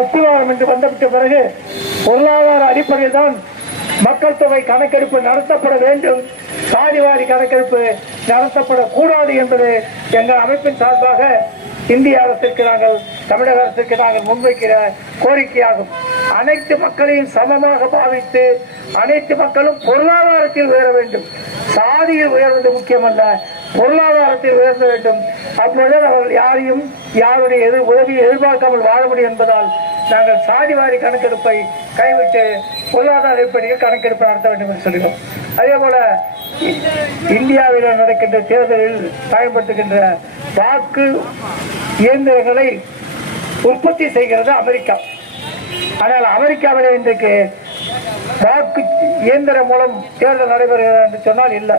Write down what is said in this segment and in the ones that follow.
அத்திவாரம் என்று வந்துவிட்ட பிறகு பொருளாதார அடிப்படையில் தான் மக்கள் தொகை கணக்கெடுப்பு நடத்தப்பட வேண்டும். சாதிவாரி கணக்கெடுப்பு நடத்தப்படக்கூடாது என்பது எங்கள் அமைப்பின் சார்பாக இந்திய அரசிற்கு நாங்கள் தமிழக அரசிற்கு நாங்கள் முன்வைக்கிற கோரிக்கையாகும். அனைத்து மக்களையும் சமமாக பாவித்து அனைத்து மக்களும் பொருளாதாரத்தில் உயர வேண்டும். சாதியில் உயர்வது முக்கியமல்ல பொருளாதாரத்தில் உயர்த்த வேண்டும். அப்பொழுது அவர்கள் யாரையும் யாருடைய எதிர் உதவியை எதிர்பார்க்காமல் வாழ முடியும் என்பதால் நாங்கள் சாதிவாரி கணக்கெடுப்பை கைவிட்டு பொருளாதார அடிப்படையில் கணக்கெடுப்பு நடத்த வேண்டும் என்று சொல்கிறோம். அதே போல இந்தியாவில் நடக்கின்ற தேர்தலில் பயன்படுத்துகின்ற வாக்கு இயந்திரங்களை உற்பத்தி செய்கிறது அமெரிக்கா. ஆனால் அமெரிக்காவிலே இன்றைக்கு வாக்கு இயந்திரம் மூலம் தேர்தல் நடைபெறுகிறது என்று சொன்னால் இல்லை.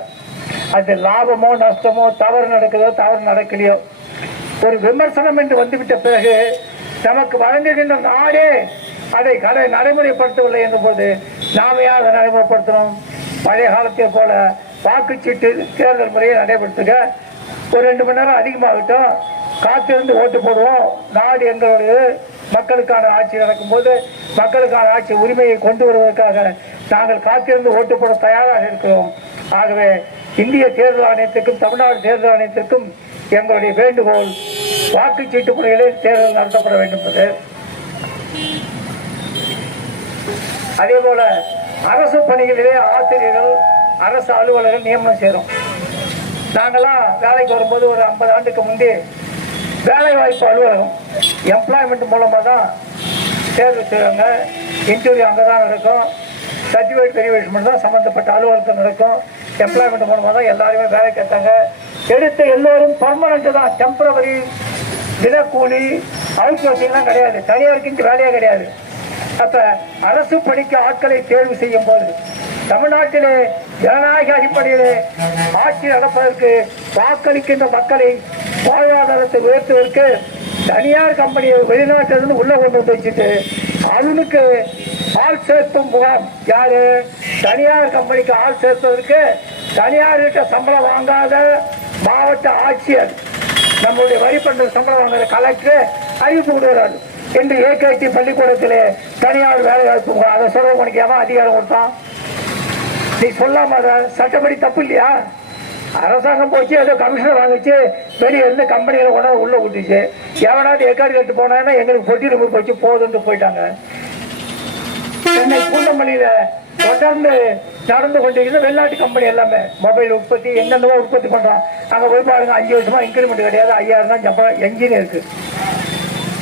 அது லாபமோ நஷ்டமோ தவறு நடக்குதோ தவறு நடக்கலையோ. ஒரு விமர்சனம் என்று வந்துவிட்ட பிறகு நமக்கு வழங்குகின்ற நாடே அதை கடை நடைமுறைப்படுத்தவில்லை என்ற போது நாம ஏன் அதை நடைமுறைப்படுத்தணும் பழைய காலத்தை போல வாக்குச்சீட்டு தேர்தல் முறையை நடைபெறுத்துக ஒரு ரெண்டு மணி நேரம் அதிகமாகட்டும். காத்திருந்து ஓட்டு போடுவோம். நாடு எங்களுடைய மக்களுக்கான ஆட்சி நடக்கும்போது மக்களுக்கான ஆட்சி உரிமையை கொண்டு வருவதற்காக நாங்கள் காத்திருந்து ஓட்டு போட தயாராக இருக்கிறோம். ஆகவே இந்திய தேர்தல் ஆணையத்திற்கும் தமிழ்நாடு தேர்தல் ஆணையத்திற்கும் எங்களுடைய வேண்டுகோள் வாக்குச்சீட்டு முறைகளில் தேர்தல் நடத்தப்பட வேண்டும் என்பது அதே போல அரசு பணிகளிலே ஆசிரியர்கள் அரசு அலுவலர்கள் நியமனம் செய்கிறோம் நாங்களாம் வேலைக்கு வரும்போது ஒரு ஐம்பது ஆண்டுக்கு முந்தைய வேலை வாய்ப்பு அலுவலகம் எம்ப்ளாய்மெண்ட் மூலமாக தான் தேர்வு செய்வாங்க. இன்டர்வியூ அங்கே தான் நடக்கும் சர்டிஃபிகேட் வெரிஃபிகேஷன் தான் சம்மந்தப்பட்ட அலுவலகத்தில் நடக்கும். எம்ப்ளாய்மெண்ட் மூலமாக தான் எல்லாருமே வேலை கேட்டாங்க. எடுத்த எல்லோரும் பர்மனண்ட்டு தான் டெம்பரவரி தினக்கூலி அவுட் சோர்சிங்லாம் கிடையாது. தனியாருக்கு இங்கே வேலையே கிடையாது. அப்போ அரசு பணிக்கு ஆட்களை தேர்வு செய்யும் போது தமிழ்நாட்டிலே ஜனநாயக அடிப்படையிலே ஆட்சி நடப்பதற்கு வாக்களிக்கின்ற மக்களை வாழ்வாதாரத்தை உயர்த்துவதற்கு தனியார் கம்பெனியை வெளிநாட்டிலிருந்து உள்ள கொண்டு வந்து வச்சுட்டு அவனுக்கு ஆள் சேர்த்தும் முகாம் யாரு? தனியார் கம்பெனிக்கு ஆள் சேர்த்ததற்கு தனியார்கிட்ட சம்பளம் வாங்காத மாவட்ட ஆட்சியர் நம்முடைய வரி பண்ற சம்பளம் வாங்குற கலெக்டர் அறிவிப்பு கொடுக்கிறார் என்று ஏகேடி பள்ளிக்கூடத்திலே தனியார் வேலை வாய்ப்பு அதை சொல்ற உனக்கு எவன் அதிகாரம் கொடுத்தான்? நீ சொல்லாம சட்டப்படி தப்பு இல்லையா? அரசாங்கம் போச்சு ஏதோ கமிஷனர் வாங்கிச்சு வெளியே இருந்து கம்பெனியில உணவு உள்ள விட்டுச்சு எவனாவது ஏற்காடு கட்டு போனா எங்களுக்கு பொட்டி ரொம்ப போச்சு போதுன்ட்டு போயிட்டாங்க. சென்னை பூந்தமல்லியில தொடர்ந்து நடந்து கொண்டிருக்கிறது வெளிநாட்டு கம்பெனி எல்லாமே. மொபைல் உற்பத்தி என்னென்னவோ உற்பத்தி பண்றான்? அங்க போய் பாருங்க அஞ்சு வருஷமா இன்கிரிமெண்ட் கிடையாது. ஐயாயிரம் தான் சம்பளம் என்ஜின் இருக்கு.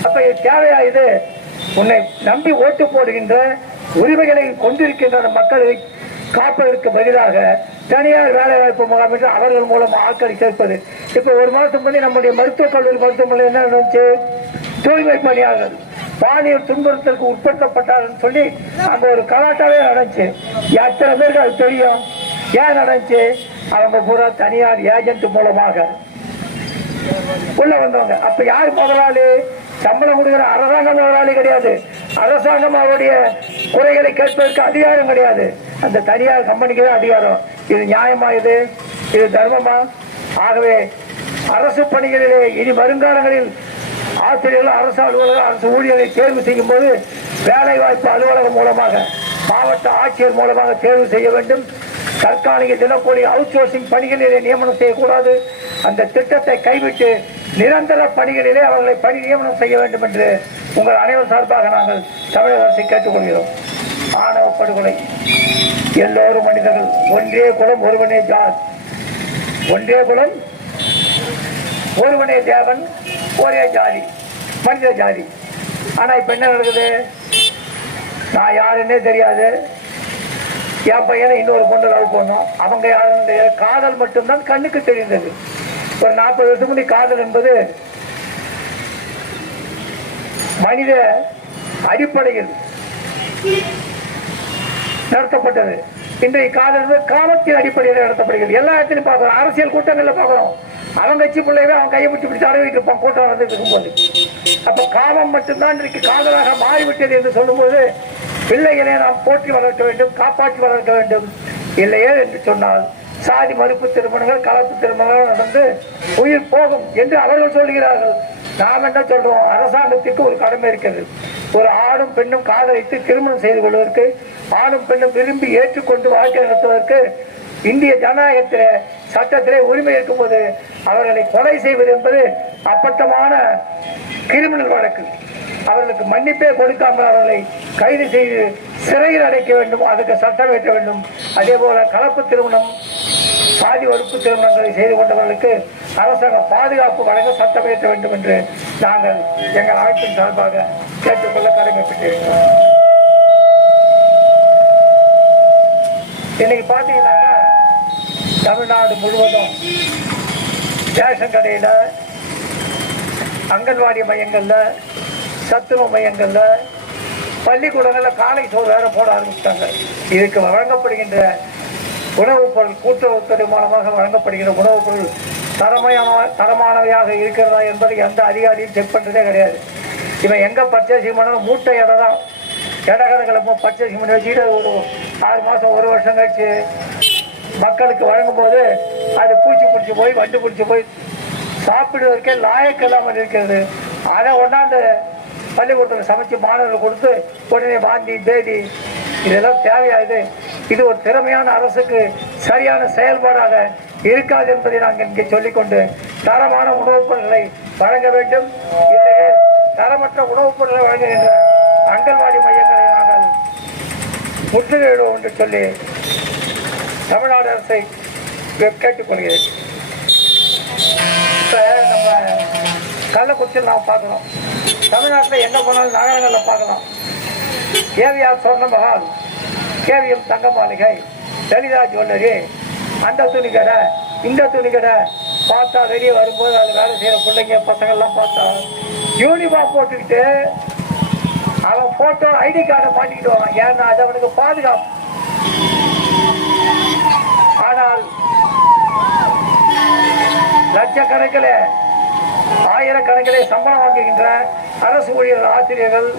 அப்ப இது தேவையா இது? உன்னை நம்பி ஓட்டு போடுகின்ற உரிமைகளை கொண்டிருக்கின்ற மக்களை காப்பதற்கு பதிலாக தனியார் வேலை வாய்ப்பு முகாம் என்று அவர்கள் மூலம் ஆட்களை சேர்ப்பது. இப்ப ஒரு மாசம் முன்னே நம்முடைய மருத்துவக் கல்லூரி மருத்துவமனை என்ன நடந்துச்சு? தூய்மை பணியாளர்கள். பாலியல் துன்புறுத்தலுக்கு உட்படுத்தப்பட்டார்கள் சொல்லி அங்க ஒரு கலாட்டாவே நடந்துச்சு. எத்தனை பேருக்கு அது தெரியும்? ஏன் நடந்துச்சு? அவங்க பூரா தனியார் ஏஜென்ட் மூலமாக. உள்ள வந்தவங்க. அப்ப யார் முதலாளி? சம்பளம் கொடுக்கிற அரசாங்கம் முதலாளி கிடையாது. அரசாங்கம் அவருடைய குறைகளை கேட்பதற்கு அதிகாரம் கிடையாது. அந்த தனியார் கம்பெனிக்கு தான் அதிகாரம். இது நியாயமா இது? இது தர்மமா? ஆகவே அரசு பணிகளிலே இனி வருங்காலங்களில் ஆசிரியர்கள் அரசு அலுவலகம் அரசு ஊழியர்களை தேர்வு செய்யும் போது வேலைவாய்ப்பு அலுவலகம் மூலமாக மாவட்ட ஆட்சியர் மூலமாக தேர்வு செய்ய வேண்டும். தற்காலிக தினக்கூலி அவுட் சோர்சிங் பணிகளிலே நியமனம் செய்யக்கூடாது. அந்த திட்டத்தை கைவிட்டு நிரந்தர பணிகளிலே அவர்களை பணி நியமனம் செய்ய வேண்டும் என்று உங்கள் அனைவர் சார்பாக நாங்கள் தமிழக அரசை கேட்டுக்கொள்கிறோம். ஆணவ படுகொலை. எல்லோரும் மனிதர்கள். ஒன்றே குலம் ஒருவனே ஜார் ஒன்றே குலம் ஒருவனே தேவன். ஒரே ஜாதி மனித ஜாதி. ஆனா இப்ப என்ன நடக்குது? நான் யாருன்னே தெரியாது. என் பையனை இன்னொரு பொண்ணு லவ் பண்ணோம் அவங்க யாருன்னு தெரியாது. காதல் மட்டும்தான் கண்ணுக்கு தெரிந்தது. ஒரு நாற்பது வருஷம் முன்னாடி காதல் என்பது மனித அடிப்படையில் நடத்தப்பட்டது. இன்றைய காதல் என்பது அடிப்படையில் நடத்தப்படுகிறது. எல்லா இடத்திலும் பார்க்கிறோம். அரசியல் கூட்டங்களில் பார்க்கிறோம். அவன் கட்சி பிள்ளைவே அவன் கையை விட்டு இப்படி தடவிட்டு இருப்பான் கூட்டம் நடந்துட்டு இருக்கும்போது அப்ப காமம் மட்டும்தான் இன்றைக்கு காதலாக மாறிவிட்டது என்று சொல்லும்போது பிள்ளைகளை நாம் போற்றி வளர்க்க வேண்டும் காப்பாற்றி வளர்க்க வேண்டும். இல்லையே என்று சொன்னால் சாதி மறுப்பு திருமணங்கள் கலப்பு திருமணங்கள் நடந்து உயிர் போகும் என்று அவர்கள் சொல்கிறார்கள் நாம் என்ன சொல்றோம்? அரசாங்கத்திற்கு ஒரு கடமை இருக்கிறது. ஒரு ஆணும் பெண்ணும் காதலித்து திருமணம் செய்து கொள்வதற்கு ஆணும் பெண்ணும் விரும்பி ஏற்றுக்கொண்டு வாழ்க்கை நடத்துவதற்கு இந்திய ஜனநாயகத்தில் சட்டத்திலே உரிமை இருக்கும்போது அவர்களை கொலை செய்வது என்பது அப்பட்டமான கிரிமினல் வழக்கு. அவர்களுக்கு மன்னிப்பே கொடுக்காமல் அவர்களை கைது செய்து சிறையில் அடைக்க வேண்டும் அதுக்கு சட்டம் ஏற்ற வேண்டும். அதே போல கலப்பு திருமணம் சாதி ஒடுப்பு திருமணங்களை செய்து கொண்டவர்களுக்கு அரசாங்கம் பாதுகாப்பு வழங்க சட்டம் ஏற்ற வேண்டும் என்று நாங்கள் எங்கள் அமைப்பின் சார்பாக கேட்டுக்கொள்ள கடமைப்பட்டிருக்கிறோம். இன்னைக்கு பார்த்தீங்கன்னா தமிழ்நாடு முழுவதும் ரேஷன் கடையில் அங்கன்வாடி மையங்களில் சத்துவ மையங்களில் பள்ளிக்கூடங்களில் காலை சோறு வேற போட ஆரம்பிச்சிட்டாங்க. இதுக்கு வழங்கப்படுகின்ற உணவுப் பொருள் கூட்டுறவுத்துறை மூலமாக வழங்கப்படுகிற உணவுப் பொருள் தரமையான தரமானவையாக இருக்கிறதா என்பதை எந்த அதிகாரியும் செக் பண்ணுறதே கிடையாது. இவன் எங்கே பர்ச்சேசிங் பண்ணாலும் மூட்டை எடை தான். எடை கணக்கில் பர்ச்சேசிங் பண்ணி வச்சுக்கிட்டு ஒரு ஆறு மாதம் ஒரு வருஷம் கழிச்சு மக்களுக்கு வழங்கும்போது அது பூச்சி பிடிச்சி போய் வண்டு பிடிச்சி போய் சாப்பிடுவதற்கே லாயக்கு இல்லாமல் இருக்கிறது. அதை கொண்டாந்து பள்ளிக்கூடத்தில் சமைச்சு மாணவர்கள் கொடுத்து உடனே வாந்தி பேதி இதெல்லாம் தேவையாது இது ஒரு திறமையான அரசுக்கு சரியான செயல்பாடாக இருக்காது என்பதை நாங்கள் இங்கே சொல்லிக்கொண்டு தரமான உணவுப் பொருட்களை வழங்க வேண்டும். இல்லையே தரமற்ற உணவுப் பொருட்களை வழங்குகின்ற அங்கன்வாடி மையங்களை நாங்கள் முற்றுகையிடுவோம் என்று சொல்லி தமிழ்நாடு அரசை கேட்டுக்கொள்கிறேன். இப்போ நம்ம கள்ளக்குறிச்சியில் நாம் பார்க்குறோம். தமிழ்நாட்டில் எங்கே போனாலும் நகரங்களில் பார்க்கலாம். கேவிஆர் சொர்ண மகால் கேவிஎம் தங்க மாளிகை லலிதா ஜுவல்லரி அந்த துணி கடை இந்த துணி கடை பார்த்தா வெளியே வரும்போது அது வேலை செய்கிற பிள்ளைங்க பசங்கள்லாம் பார்த்தா யூனிஃபார்ம் போட்டுக்கிட்டு அவன் ஃபோட்டோ ஐடி கார்டை மாட்டிக்கிட்டு வரான் ஏன்னா அது அவனுக்கு பாதுகாப்பு ஆனால் லட்சக்கணக்கில் ஆயிரக்கணக்கிலே சம்பளம் வாங்குகின்ற அரசு ஊழியர்கள் ஆசிரியர்கள்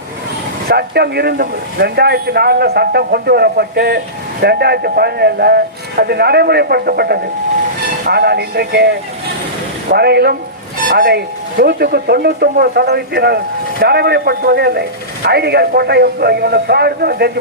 சட்டம் இருந்தும் ரெண்டாயிரத்தி நாலில் சட்டம் கொண்டு வரப்பட்டு ரெண்டாயிரத்தி பதினேழில் அது நடைமுறைப்படுத்தப்பட்டது. ஆனால் இன்றைக்கு வரையிலும் அதை நூற்றுக்கு தொண்ணூத்தொம்பது சதவீதத்தினர் நடைமுறைப்படுத்துவதே இல்லை. ஐடி கார்டு போட்டால் இவங்க இவங்க ஃப்ராடு தெரிஞ்சு